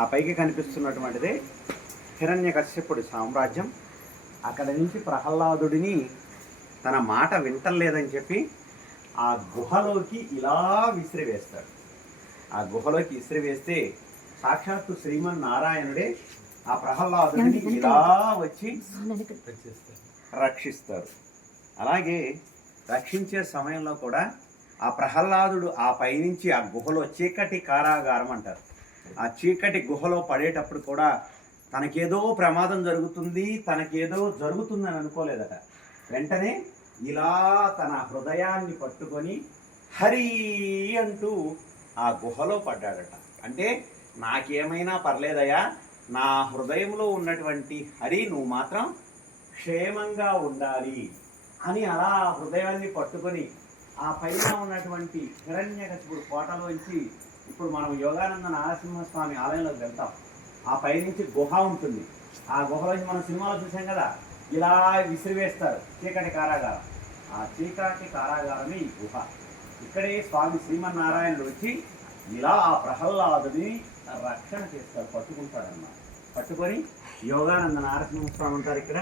ఆ పైకి కనిపిస్తున్నటువంటిదే హిరణ్యకశ్యపుడి సామ్రాజ్యం. అక్కడ నుంచి ప్రహ్లాదుడిని తన మాట వింటలేదని చెప్పి ఆ గుహలోకి ఇలా విసిరివేస్తాడు. ఆ గుహలోకి విసిరివేస్తే సాక్షాత్తు శ్రీమన్నారాయణుడే ఆ ప్రహ్లాదుడిని ఇలా వచ్చి రక్షిస్తారు. అలాగే రక్షించే సమయంలో కూడా ఆ ప్రహ్లాదుడు ఆ పైనుంచి ఆ గుహలో చీకటి కారాగారం అంటారు, ఆ చీకటి గుహలో పడేటప్పుడు కూడా తనకేదో ప్రమాదం జరుగుతుంది, తనకేదో జరుగుతుందని అనుకోలేదట. వెంటనే ఇలా తన హృదయాన్ని పట్టుకొని హరి అంటూ ఆ గుహలో పడ్డాడట. అంటే నాకేమైనా పర్లేదయా, నా హృదయంలో ఉన్నటువంటి హరి నువ్వు మాత్రం క్షేమంగా ఉండాలి అని అలా హృదయాన్ని పట్టుకొని ఆ పైన ఉన్నటువంటి హిరణ్యకశిపుడు కోటలోంచి, ఇప్పుడు మనం యోగానంద నారసింహస్వామి ఆలయంలోకి వెళ్తాం, ఆ పైనుంచి గుహ ఉంటుంది. ఆ గుహలోంచి మనం సినిమాలో చూసాం కదా, ఇలా విసిరివేస్తారు చీకటి కారాగారం. ఆ చీకటి కారాగారమే ఈ గుహ. ఇక్కడే స్వామి శ్రీమన్నారాయణుడు వచ్చి ఇలా ఆ ప్రహ్లాదుని రక్షణ చేస్తారు, పట్టుకుంటాడన్నమాట. పట్టుకొని యోగానంద నారసింహస్వామి ఉంటారు ఇక్కడ,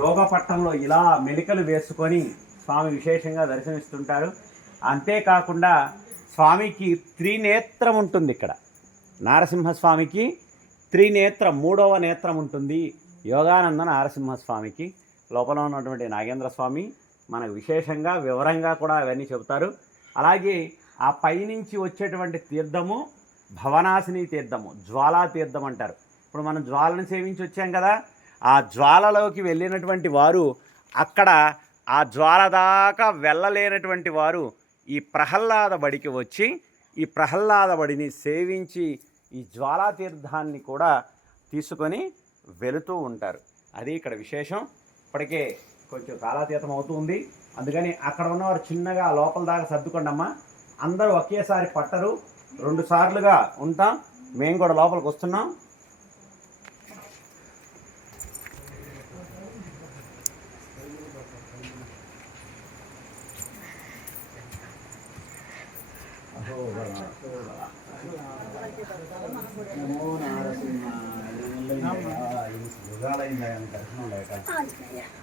యోగ పట్టంలో ఇలా మెలికలు వేసుకొని స్వామి విశేషంగా దర్శనమిస్తుంటారు. అంతేకాకుండా స్వామికి త్రినేత్రం ఉంటుంది. ఇక్కడ నారసింహస్వామికి త్రినేత్రం, మూడవ నేత్రం ఉంటుంది యోగానంద నారసింహస్వామికి. లోపల ఉన్నటువంటి నాగేంద్ర స్వామి మనకు విశేషంగా వివరంగా కూడా అవన్నీ చెబుతారు. అలాగే ఆ పైనుంచి వచ్చేటువంటి తీర్థము భవనాశిని తీర్థము, జ్వాలా తీర్థం అంటారు. ఇప్పుడు మనం జ్వాలను సేవించి వచ్చాం కదా, ఆ జ్వాలలోకి వెళ్ళినటువంటి వారు అక్కడ ఆ జ్వాల దాకా వెళ్ళలేనటువంటి వారు ఈ ప్రహ్లాద బడికి వచ్చి ఈ ప్రహ్లాద బడిని సేవించి ఈ జ్వాలా తీర్థాన్ని కూడా తీసుకొని వెళుతూ ఉంటారు. అది ఇక్కడ విశేషం. ఇప్పటికే కొంచెం కాలాతీతం అవుతుంది, అందుకని అక్కడ ఉన్నవారు చిన్నగా లోపల దాకా సర్దుకోండమ్మా. అందరూ ఒకేసారి పట్టరు, 2 సార్లుగా ఉంటాం. మేము కూడా లోపలికి వస్తున్నాం. నమో నారసింహ. దర్శనం లేక